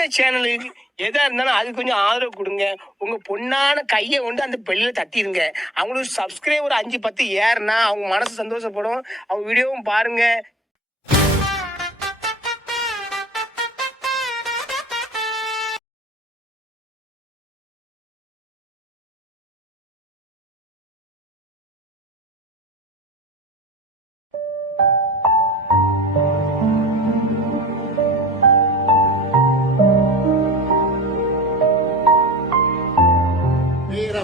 இந்த சேனலுக்கு எதா இருந்தாலும் அது கொஞ்சம் ஆதரவு கொடுங்க. உங்க பொண்ணான கையை கொண்டு அந்த பெல்லில் தட்டிடுங்க. அவங்களுக்கு சப்ஸ்கிரைபர் 5-10 ஏறுனா அவங்க மனசு சந்தோஷப்படும். அவங்க வீடியோவும் பாருங்க.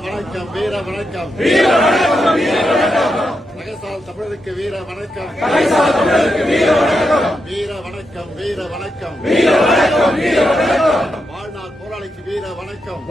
வணக்கம் வீர வணக்கம் நகசால் தமிழருக்கு வீர வணக்கம் வீர வணக்கம் வீர வணக்கம் வாழ்நாள் போராளிக்கு வீர வணக்கம்